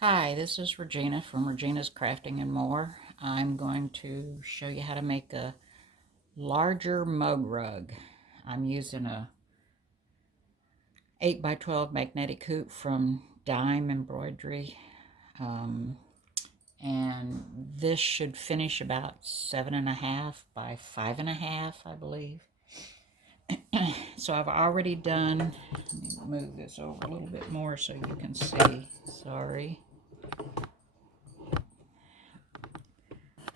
Hi, this is Regina from Regina's Crafting and More. I'm going to show you how to make a larger mug rug. I'm using a 8 by 12 magnetic hoop from Dime Embroidery. Um, and this should finish about 7.5 by 5.5, I believe. So I've already done, let me move this over a little bit more so you can see. Sorry.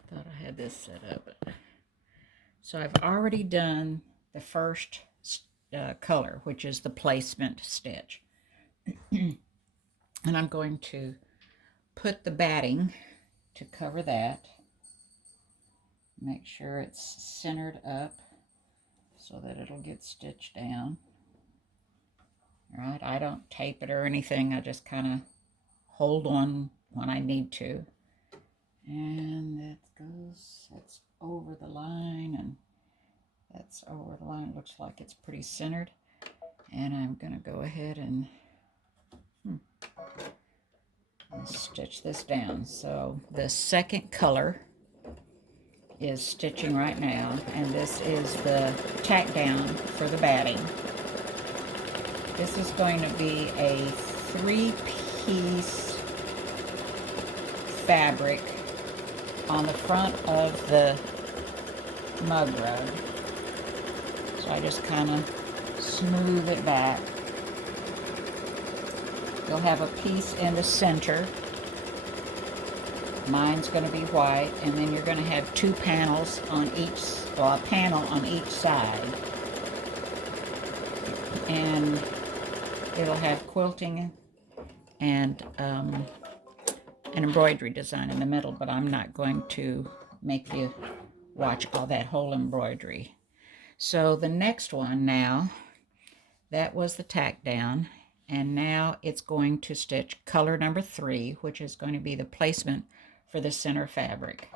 Thought I had this set up. So I've already done the first color, which is the placement stitch. And I'm going to put the batting to cover that. Make sure it's centered up so that it'll get stitched down. All right, I don't tape it or anything. I just kind of hold on when I need to. And that goes, that's over the line, and that's over the line. It looks like it's pretty centered. And I'm going to go ahead and stitch this down. So the second color is stitching right now, and this is the tack down for the batting. This is going to be a 3-piece fabric on the front of the mug rug. So I just kind of smooth it back. You'll have a piece in the center. Mine's going to be white, and then you're going to have 2 panels on each, well, a panel on each side. And it'll have quilting and an embroidery design in the middle, but I'm not going to make you watch all that whole embroidery. So the next one now, that was the tack down, and now it's going to stitch color number 3, which is going to be the placement for the center fabric.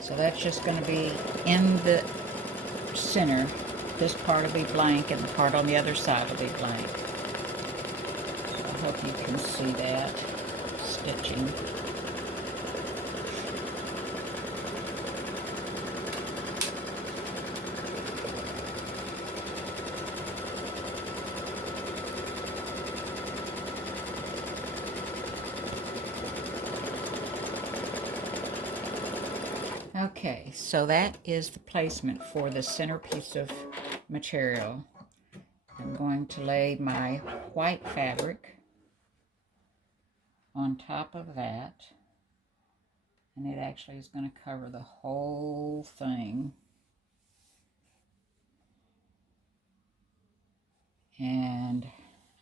So that's just going to be in the center. This part will be blank, and the part on the other side will be blank. So I hope you can see that stitching. Okay, so that is the placement for the center piece of material. I'm going to lay my white fabric on top of that, and it actually is going to cover the whole thing. And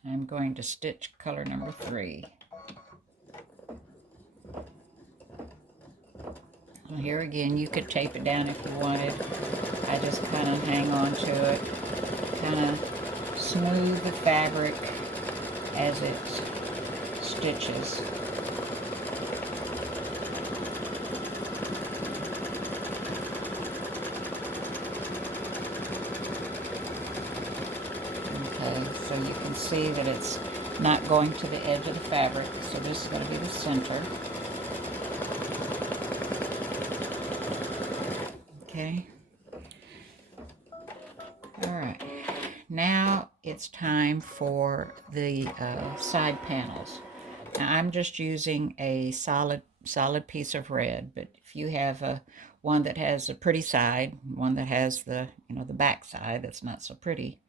I'm going to stitch color number 3. Well, here again, you could tape it down if you wanted. I just kind of hang on to it, kind of smooth the fabric as it stitches. Okay, so you can see that it's not going to the edge of the fabric, so this is going to be the center. Okay. All right. Now it's time for the side panels. Now I'm just using a solid piece of red, but if you have one that has a pretty side, one that has the the back side that's not so pretty,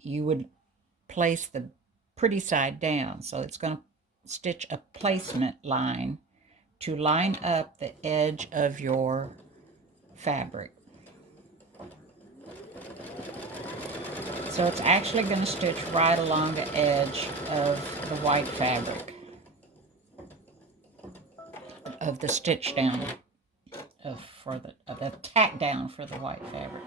you would place the pretty side down. So it's going to stitch a placement line to line up the edge of your fabric. So it's actually going to stitch right along the edge of the white fabric, of the stitch down, of the tack down for the white fabric.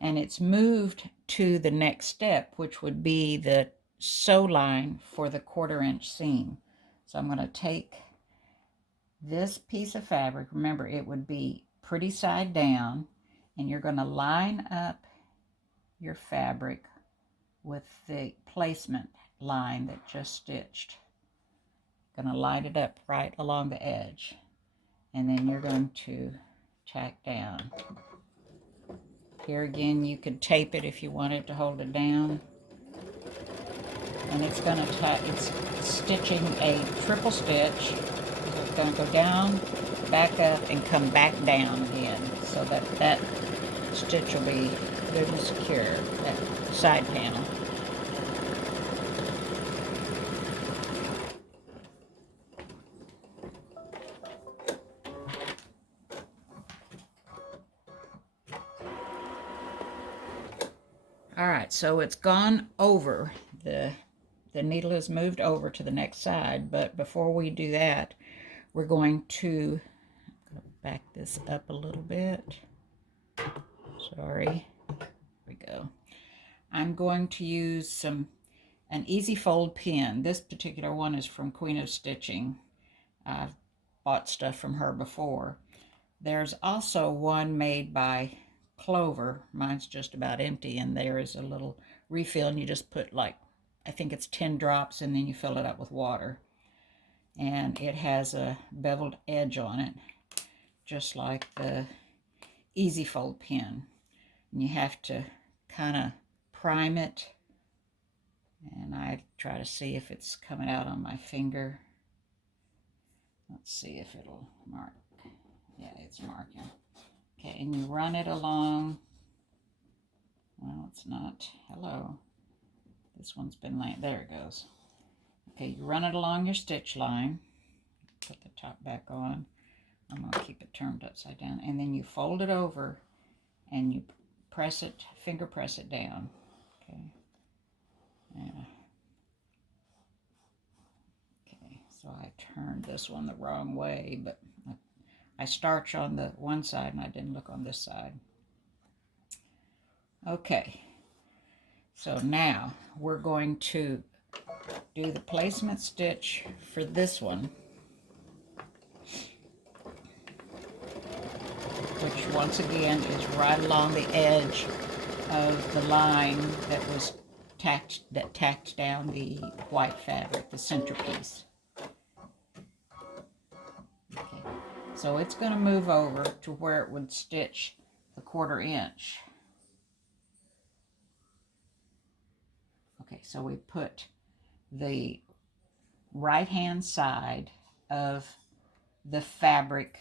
And it's moved to the next step, which would be the sew line for the 1/4 inch seam. So I'm going to take this piece of fabric, remember it would be pretty side down, and you're going to line up your fabric with the placement line that just stitched. Going to line it up right along the edge, and then you're going to tack down. Here again, you could tape it if you wanted to hold it down. And it's going to tack, it's stitching a triple stitch. It's going to go down, back up, and come back down again, so that that stitch will be good and secure, that side panel. All right, so it's gone over, the needle has moved over to the next side, but before we do that, we're going to back this up a little bit. Sorry, there we go. I'm going to use an easy fold pin. This particular one is from Queen of Stitching. I've bought stuff from her before. There's also one made by Clover. Mine's just about empty, and there is a little refill, and you just put, like, I think it's 10 drops, and then you fill it up with water. And it has a beveled edge on it, just like the easy fold pin. And you have to kind of prime it, and I try to see if it's coming out on my finger. Let's see if it'll mark. Yeah, it's marking. Okay, and you run it along. Well, it's not. Hello. This one's been laying. There it goes. Okay, you run it along your stitch line. Put the top back on. I'm going to keep it turned upside down. And then you fold it over and you press it, finger press it down. Okay. Yeah. Okay, so I turned this one the wrong way, but I starch on the one side and I didn't look on this side. Okay, so now we're going to do the placement stitch for this one, which once again is right along the edge of the line that was tacked down the white fabric, the centerpiece. Okay, so it's going to move over to where it would stitch the 1/4 inch. Okay, so we put the right hand side of the fabric,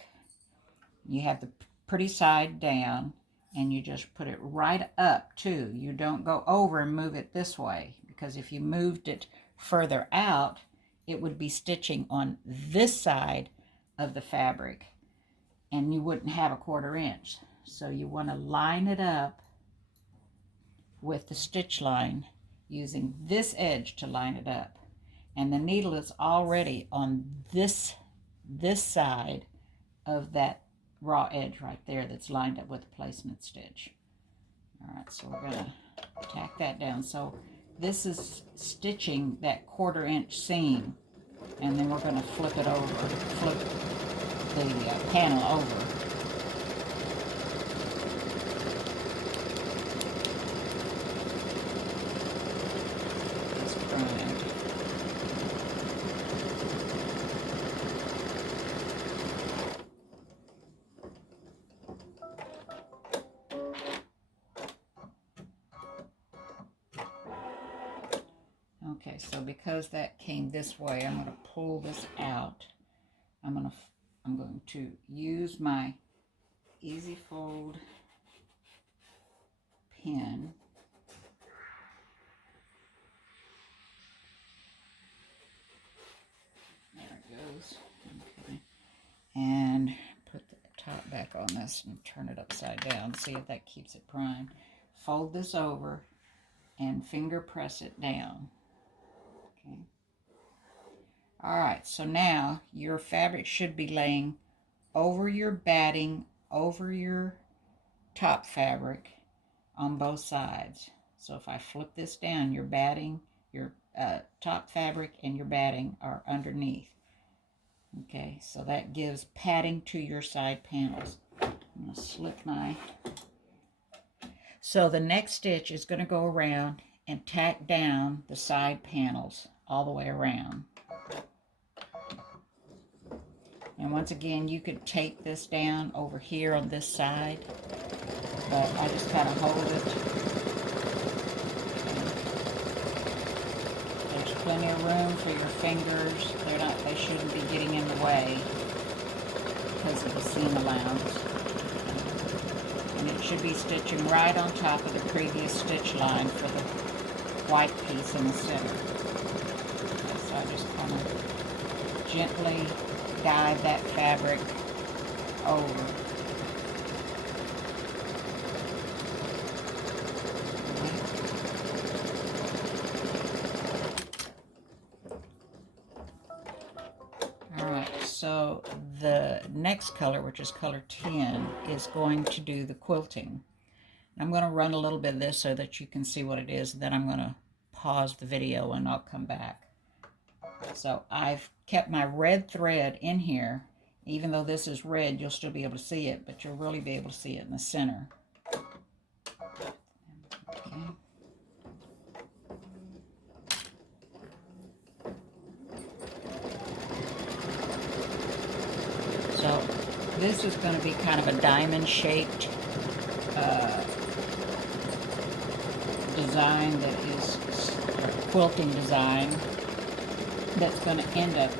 you have the pretty side down, and you just put it right up too. You don't go over and move it this way, because if you moved it further out, it would be stitching on this side of the fabric and you wouldn't have a 1/4 inch. So you want to line it up with the stitch line, using this edge to line it up. And the needle is already on this side of that raw edge right there that's lined up with the placement stitch. All right, so we're going to tack that down. So this is stitching that 1/4 inch seam, and then we're going to flip it over, flip the panel over. Okay, so because that came this way, I'm going to pull this out. I'm going to use my Easy Fold pin. There it goes. Okay. And put the top back on this and turn it upside down. See if that keeps it primed. Fold this over and finger press it down. Okay. All right, so now your fabric should be laying over your batting, over your top fabric on both sides. So if I flip this down, your batting, your top fabric and your batting are underneath. Okay, so that gives padding to your side panels. I'm going to slip my So the next stitch is going to go around and tack down the side panels all the way around. And once again, you could tape this down over here on this side, but I just kind of hold it. There's plenty of room for your fingers. They shouldn't be getting in the way because of the seam allowance. And it should be stitching right on top of the previous stitch line for the white piece in the center. Okay, so I just kind of gently guide that fabric over. Alright, so the next color, which is color 10, is going to do the quilting. I'm going to run a little bit of this so that you can see what it is, and then I'm going to pause the video and I'll come back. So I've kept my red thread in here. Even though this is red, you'll still be able to see it, but you'll really be able to see it in the center. Okay. So this is going to be kind of a diamond-shaped design that is a quilting design that's going to end up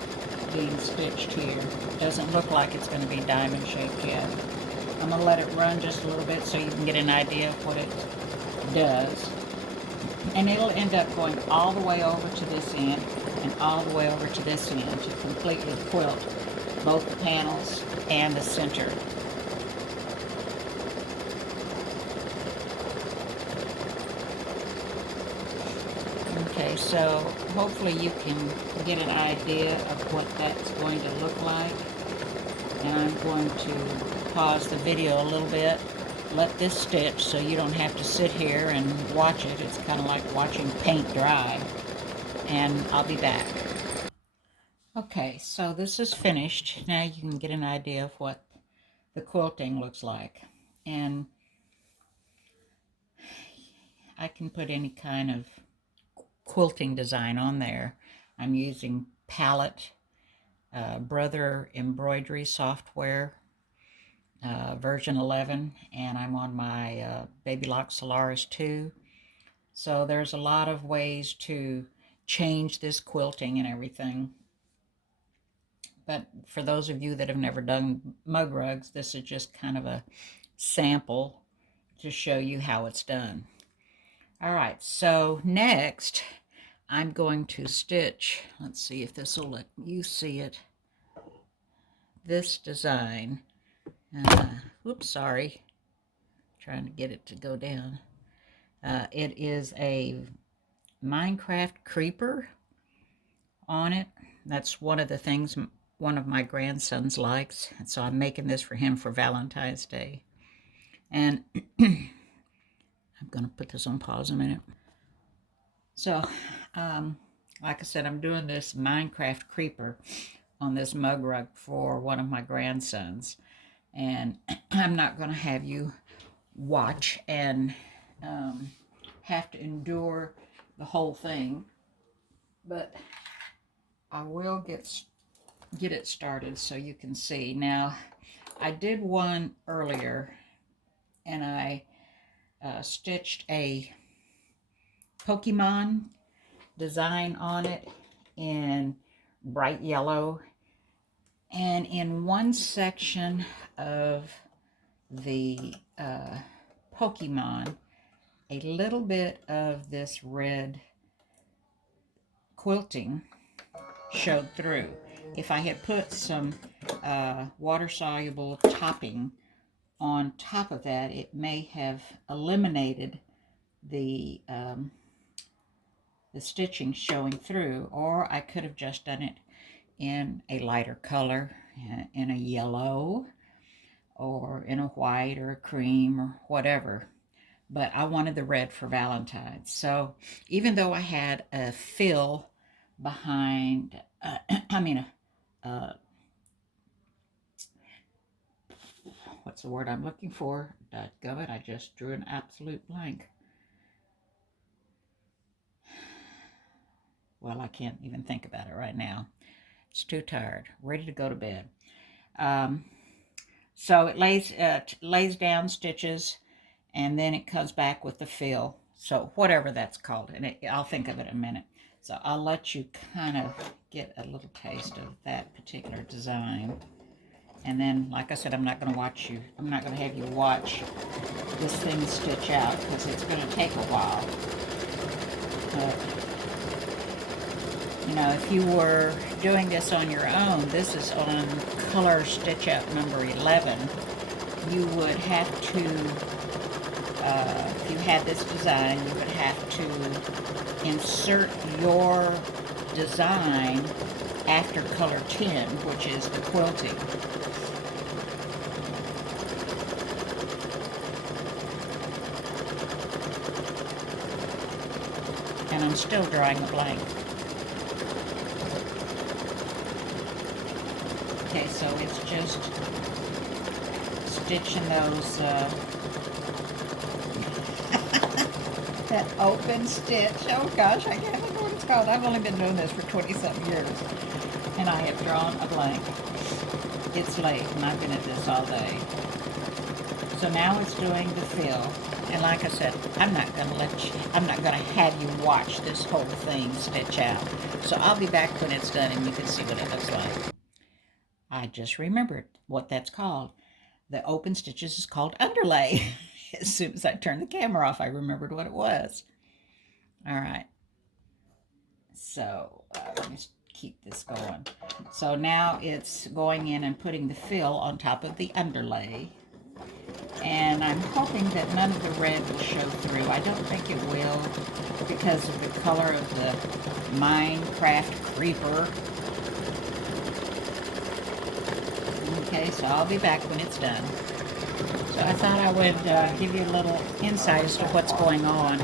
being stitched here. It doesn't look like it's going to be diamond shaped yet. I'm going to let it run just a little bit so you can get an idea of what it does. And it'll end up going all the way over to this end and all the way over to this end to completely quilt both the panels and the center. Okay, so hopefully you can get an idea of what that's going to look like. And I'm going to pause the video a little bit, let this stitch so you don't have to sit here and watch it. It's kind of like watching paint dry. And I'll be back. Okay, so this is finished. Now you can get an idea of what the quilting looks like. And I can put any kind of quilting design on there. I'm using Palette Brother embroidery software, version 11, and I'm on my Baby Lock Solaris 2. So there's a lot of ways to change this quilting and everything. But for those of you that have never done mug rugs, this is just kind of a sample to show you how it's done. All right, so next I'm going to stitch, let's see if this will let you see it, this design. Oops, sorry, trying to get it to go down. It is a Minecraft creeper on it. That's one of the things one of my grandsons likes, and so I'm making this for him for Valentine's Day. And I'm going to put this on pause a minute. So, like I said, I'm doing this Minecraft creeper on this mug rug for one of my grandsons. And I'm not going to have you watch and have to endure the whole thing. But I will get it started so you can see. Now, I did one earlier, and I stitched a Pokemon design on it in bright yellow, and in one section of the Pokemon, a little bit of this red quilting showed through. If I had put some water-soluble topping on top of that, it may have eliminated the stitching showing through, or I could have just done it in a lighter color, in a yellow, or in a white, or a cream, or whatever. But I wanted the red for Valentine's. So even though I had a fill behind, what's the word I'm looking for? Dadgummit, I just drew an absolute blank. Well, I can't even think about it right now. It's too tired. Ready to go to bed. So it lays down stitches, and then it comes back with the fill. So whatever that's called, and I'll think of it in a minute. So I'll let you kind of get a little taste of that particular design. And then, like I said, I'm not going to have you watch this thing stitch out because it's going to take a while. But, you know, if you were doing this on your own, this is on color stitch out number 11. You would have to, if you had this design, you would have to insert your design after color 10, which is the quilting. And I'm still drawing a blank. Okay, so it's just stitching those, that open stitch. Oh gosh, I can't remember what it's called. I've only been doing this for 20-something years. And I have drawn a blank. It's late, and I've been at this all day. So now it's doing the fill. And like I said, I'm not going to have you watch this whole thing stitch out. So I'll be back when it's done and you can see what it looks like. I just remembered what that's called. The open stitches is called underlay. As soon as I turned the camera off, I remembered what it was. All right. So let me keep this going. So now it's going in and putting the fill on top of the underlay. And I'm hoping that none of the red will show through. I don't think it will because of the color of the Minecraft creeper. Okay, so I'll be back when it's done. So I thought I would give you a little insight as to what's going on.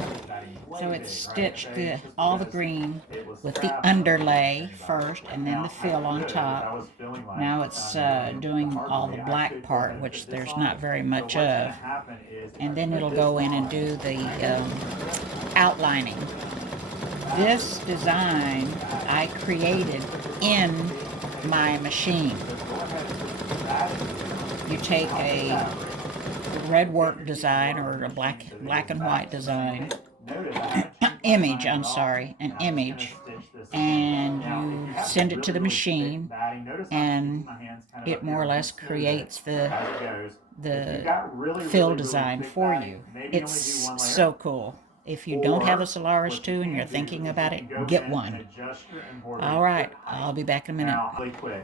So it's stitched all the green with the underlay first and then the fill on top. Now it's doing all the black part, which there's not very much of. And then it'll go in and do the outlining. This design I created in my machine. You take a red work design or a black and white design, an image, and you send it to the machine, and it more or less creates the fill design for you. It's so cool. If you don't have a Solaris 2 and you're thinking about it, get one. All right, I'll be back in a minute.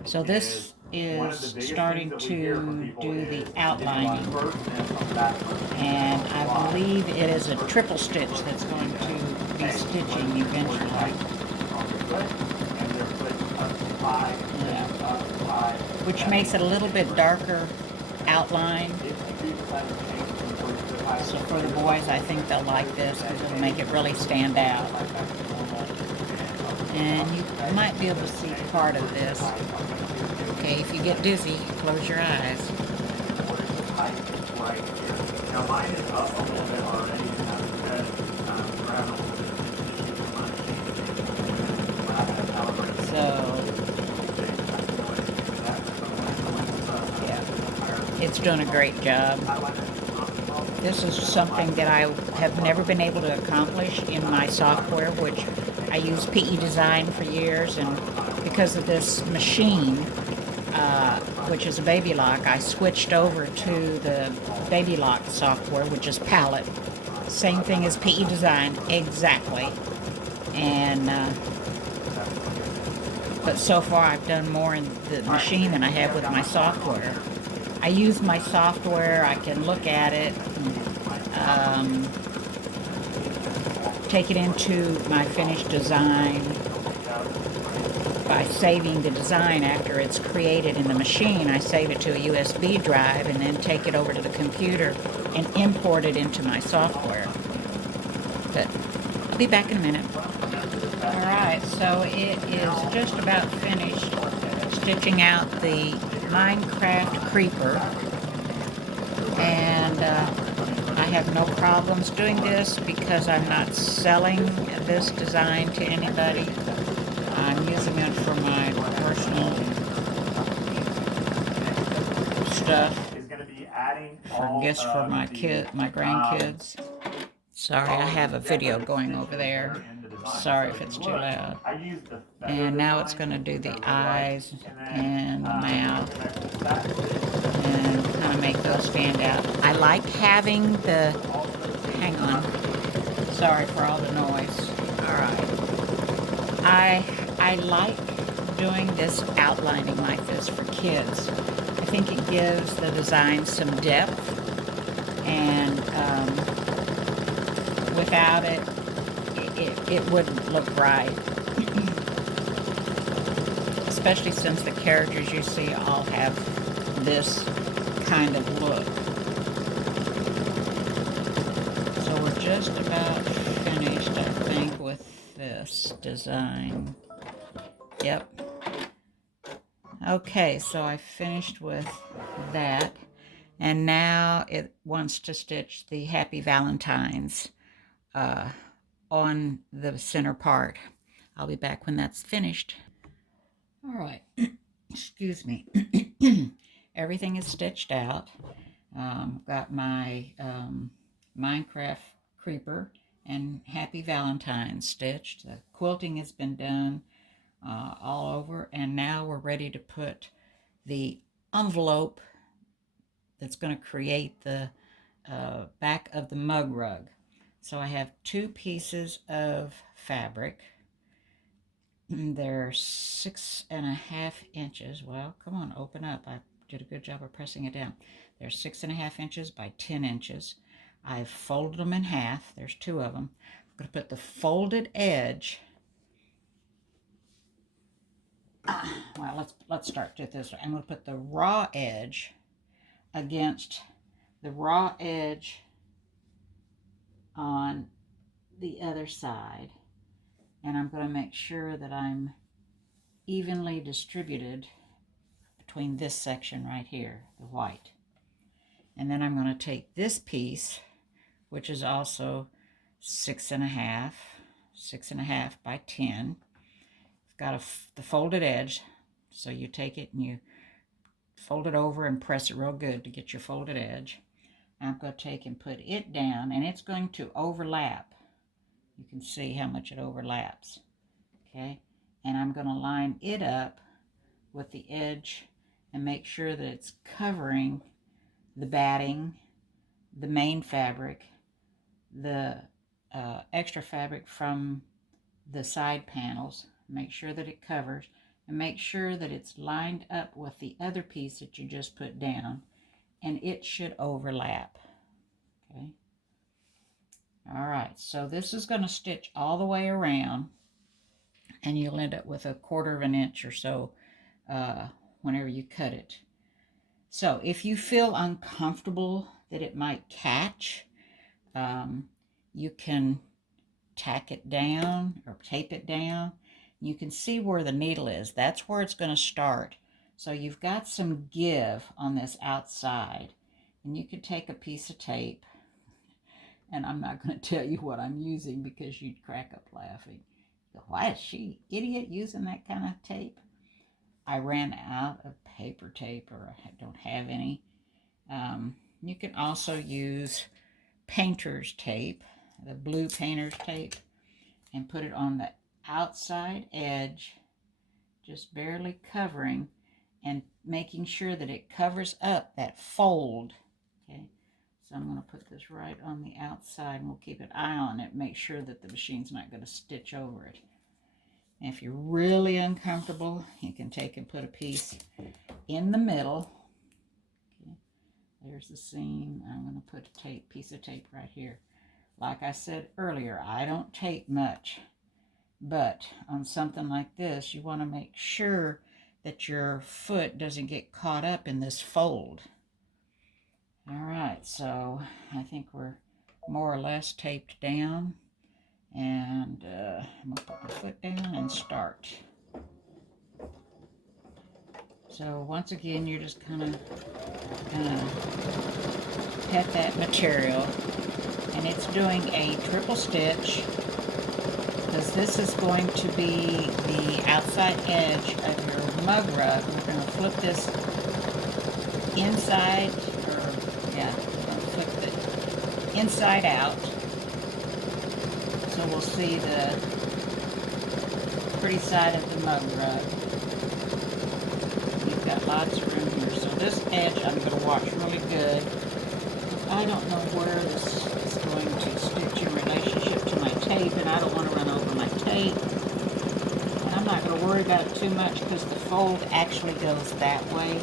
So this is starting to do the outlining, and I believe it is a triple stitch that's going to be stitching eventually. Yeah. Which makes it a little bit darker outline. So for the boys, I think they'll like this because it'll make it really stand out. And you might be able to see part of this. Okay, if you get dizzy, close your eyes. So, yeah, it's doing a great job. This is something that I have never been able to accomplish in my software, which I used PE Design for years, and because of this machine, which is a Baby Lock, I switched over to the Baby Lock software, which is Palette. Same thing as PE Design, exactly. And but so far I've done more in the machine than I have with my software. I use my software, I can look at it, take it into my finished design by saving the design after it's created in the machine. I save it to a USB drive and then take it over to the computer and import it into my software. But I'll be back in a minute. Alright, so it is just about finished stitching out the Minecraft creeper, And I have no problems doing this because I'm not selling this design to anybody. I'm using it for my personal stuff, for gifts for my grandkids. Sorry, I have a video going over there. Sorry if it's too loud. And now it's going to do the eyes and the mouth and kind of make those stand out. I like having the, hang on, sorry for all the noise. All right. I like doing this outlining like this for kids. I think it gives the design some depth, and without it, it wouldn't look right. Especially since the characters you see all have this kind of look. So we're just about finished, I think, with this design. Yep. Okay, so I finished with that. And now it wants to stitch the Happy Valentine's on the center part. I'll be back when that's finished. All right, excuse me. Everything is stitched out. Got my Minecraft creeper and Happy Valentine's stitched. The quilting has been done all over, and now we're ready to put the envelope that's going to create the back of the mug rug. So I have 2 pieces of fabric. They're 6.5 inches. Well, come on, open up. I did a good job of pressing it down. They're 6.5 inches by 10 inches. I've folded them in half. There's 2 of them. I'm going to put the folded edge. Well, let's start it this way. I'm going to put the raw edge against the raw edge on the other side, and I'm going to make sure that I'm evenly distributed between this section right here, the white. And then I'm going to take this piece, which is also 6.5 by 10. It's got the folded edge, so you take it and you fold it over and press it real good to get your folded edge. I'm going to take and put it down, and it's going to overlap. You can see how much it overlaps. Okay, and I'm going to line it up with the edge and make sure that it's covering the batting, the main fabric, the extra fabric from the side panels. Make sure that it covers, and make sure that it's lined up with the other piece that you just put down, and it should overlap. Okay. All right, so this is going to stitch all the way around, and you'll end up with 1/4 of an inch or so whenever you cut it. So if you feel uncomfortable that it might catch, you can tack it down or tape it down. You can see where the needle is. That's where it's going to start. So you've got some give on this outside, and you could take a piece of tape, and I'm not going to tell you what I'm using because you'd crack up laughing. Why is she idiot using that kind of tape? I ran out of paper tape, or I don't have any. You can also use painter's tape, the blue painter's tape, and put it on the outside edge, just barely covering and making sure that it covers up that fold. Okay, so I'm going to put this right on the outside, and we'll keep an eye on it, make sure that the machine's not going to stitch over it. And if you're really uncomfortable, you can take and put a piece in the middle. Okay, there's the seam. I'm going to put a piece of tape right here. Like I said earlier, I don't tape much, but on something like this, you want to make sure that your foot doesn't get caught up in this fold. All right, so I think we're more or less taped down, and I'm going to put my foot down and start. So once again, you're just kind of cut that material, and it's doing a triple stitch because this is going to be the outside edge of your mug rug. We're going to flip this inside, or yeah, we're going to flip it inside out. So we'll see the pretty side of the mug rug. You've got lots of room here. So this edge I'm going to watch really good. I don't know where this is going to stitch in relationship to my tape, and I don't want to run over my tape. And I'm not going to worry about it too much because the fold actually goes that way.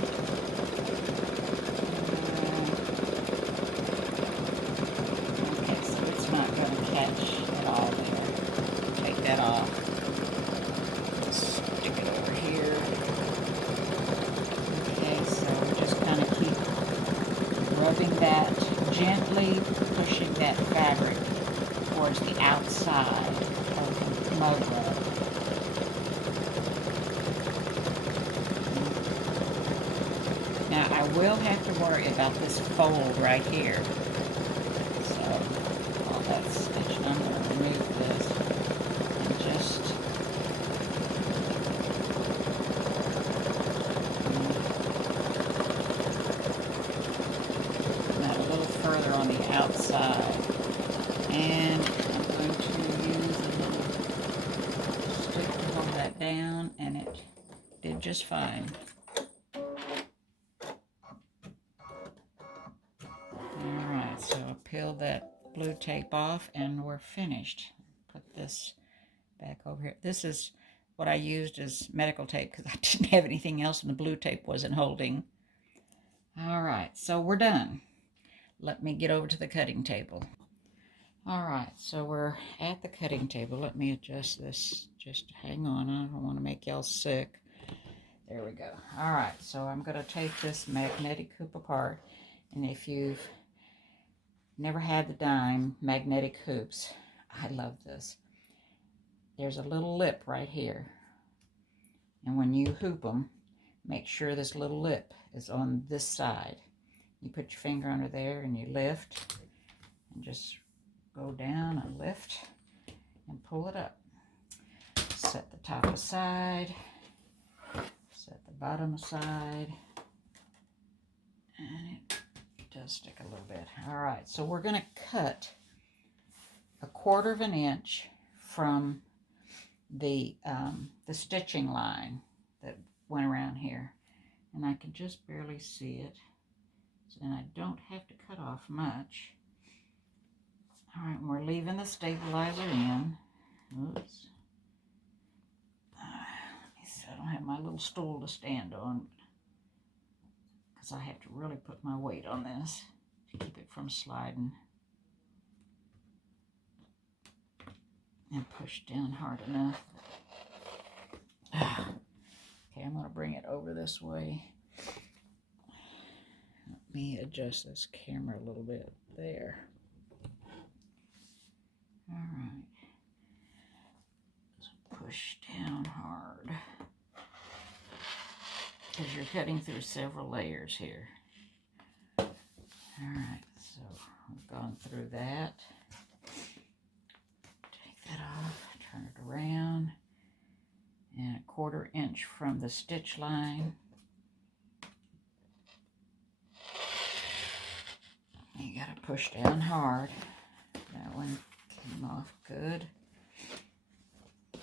Okay, so it's not going to catch at all there. Take that off. Stick it over here. Okay, so we just kind of keep rubbing that, gently pushing that fabric towards the outside of the mug rug. Now I will have to worry about this fold right here. So while that's stitched, I'm going to remove this and just that a little further on the outside. And I'm going to use a little stick to hold that down, and it did just fine. Alright, so I'll peel that blue tape off and we're finished. Put this back over here. This is what I used as medical tape because I didn't have anything else and the blue tape wasn't holding. Alright, so we're done. Let me get over to the cutting table. Alright, so we're at the cutting table. Let me adjust this. Just hang on. I don't want to make y'all sick. There we go. Alright, so I'm going to take this magnetic hoop apart. And if you've never had the dime magnetic hoops, I love this. There's a little lip right here. And when you hoop them, make sure this little lip is on this side. You put your finger under there and you lift and just go down and lift and pull it up. Set the top aside, set the bottom aside, and it does stick a little bit. All right, so we're going to cut 1/4 of an inch from the stitching line that went around here, and I can just barely see it, and I don't have to cut off much. All right, and we're leaving the stabilizer in. Oops. Let me see, I don't have my little stool to stand on because I have to really put my weight on this to keep it from sliding and push down hard enough. Okay, I'm going to bring it over this way. Let me adjust this camera a little bit there. All right. So push down hard because you're cutting through several layers here. All right, so I've gone through that. Take that off, turn it around, and 1/4 inch from the stitch line. You gotta push down hard. That one came off good. I'm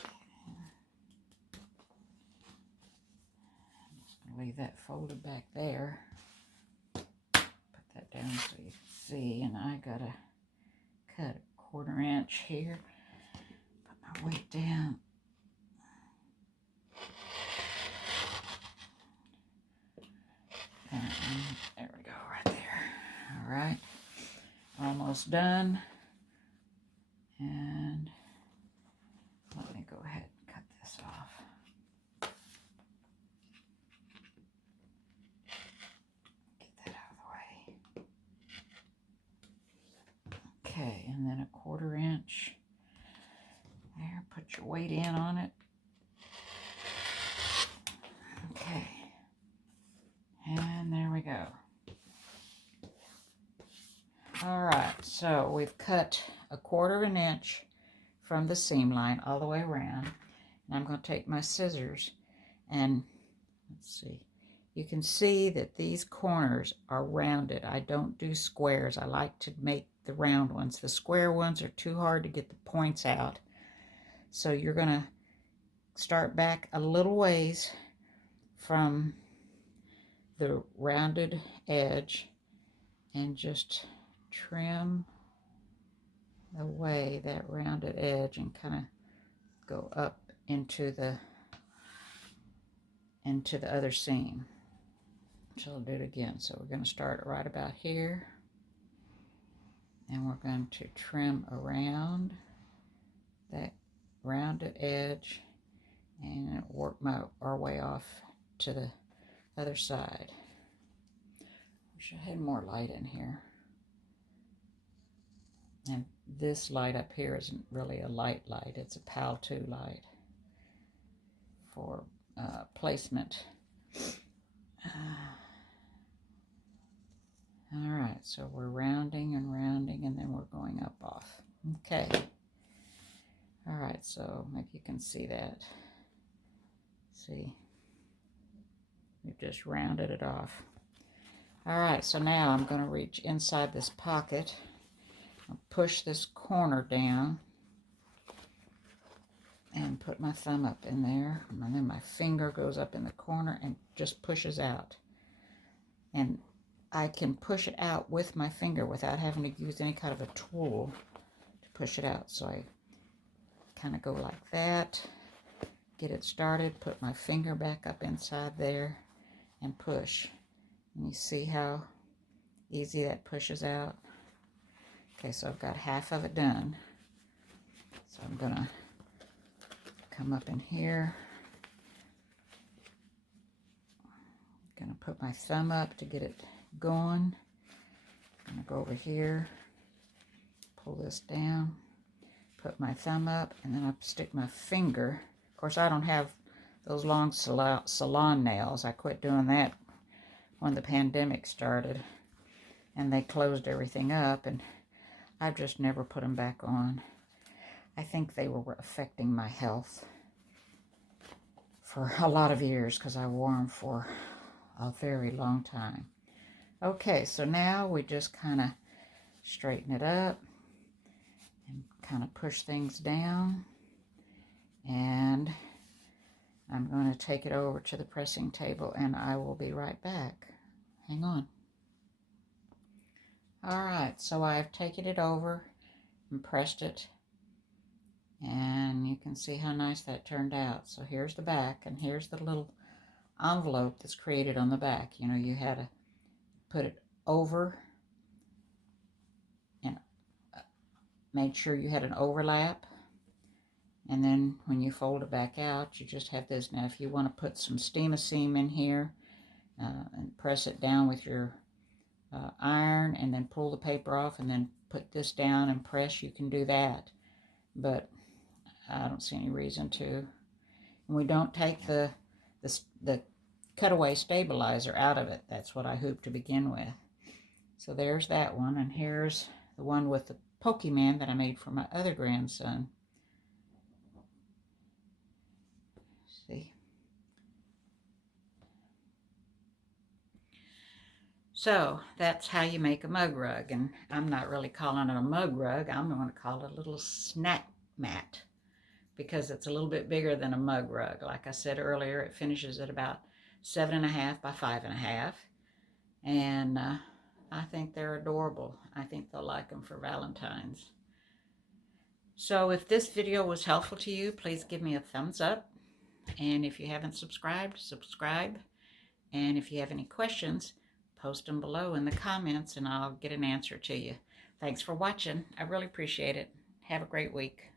just gonna leave that folded back there. Put that down so you can see, and I gotta cut 1/4 inch here. Put my weight down. And there we go, right there. All right, almost done. And let me go ahead and cut this off. Get that out of the way. Okay, and then 1/4 inch. There, put your weight in on it. Okay. And there we go. So we've cut 1/4 inch from the seam line all the way around. And I'm going to take my scissors and let's see. You can see that these corners are rounded. I don't do squares. I like to make the round ones. The square ones are too hard to get the points out. So you're going to start back a little ways from the rounded edge and just trim away that rounded edge and kind of go up into the other seam. So I'll do it again. So we're going to start right about here, and we're going to trim around that rounded edge and work our way off to the other side. Wish I had more light in here. And this light up here isn't really a light, it's a PAL 2 light for placement. All right, so we're rounding and rounding, and then we're going up off. Okay. All right, so maybe you can see that. See, we've just rounded it off. All right, so now I'm going to reach inside this pocket. I'll push this corner down and put my thumb up in there, and then my finger goes up in the corner and just pushes out. And I can push it out with my finger without having to use any kind of a tool to push it out. So I kind of go like that, get it started, put my finger back up inside there and push. And you see how easy that pushes out? Okay, so I've got half of it done. So I'm gonna come up in here. Gonna put my thumb up to get it going. I'm gonna go over here, pull this down, put my thumb up, and then I stick my finger. Of course, I don't have those long salon nails. I quit doing that when the pandemic started and they closed everything up, and I've just never put them back on. I think they were affecting my health for a lot of years because I wore them for a very long time. Okay, so now we just kind of straighten it up and kind of push things down, and I'm going to take it over to the pressing table and I will be right back. Hang on. All right, so I've taken it over and pressed it, and you can see how nice that turned out. So here's the back, and here's the little envelope that's created on the back. You know, you had to put it over and made sure you had an overlap, and then when you fold it back out, you just have this. Now if you want to put some steam-a-seam in here and press it down with your iron and then pull the paper off and then put this down and press, you can do that, but I don't see any reason to. And we don't take the cutaway stabilizer out of it. That's what I hooped to begin with. So there's that one, and here's the one with the Pokemon that I made for my other grandson. See? So that's how you make a mug rug, and I'm not really calling it a mug rug. I'm going to call it a little snack mat because it's a little bit bigger than a mug rug. Like I said earlier, it finishes at about 7.5 by 5.5, and I think they're adorable. I think they'll like them for Valentine's. So if this video was helpful to you, please give me a thumbs up, and if you haven't subscribed, subscribe, and if you have any questions, post them below in the comments and I'll get an answer to you. Thanks for watching. I really appreciate it. Have a great week.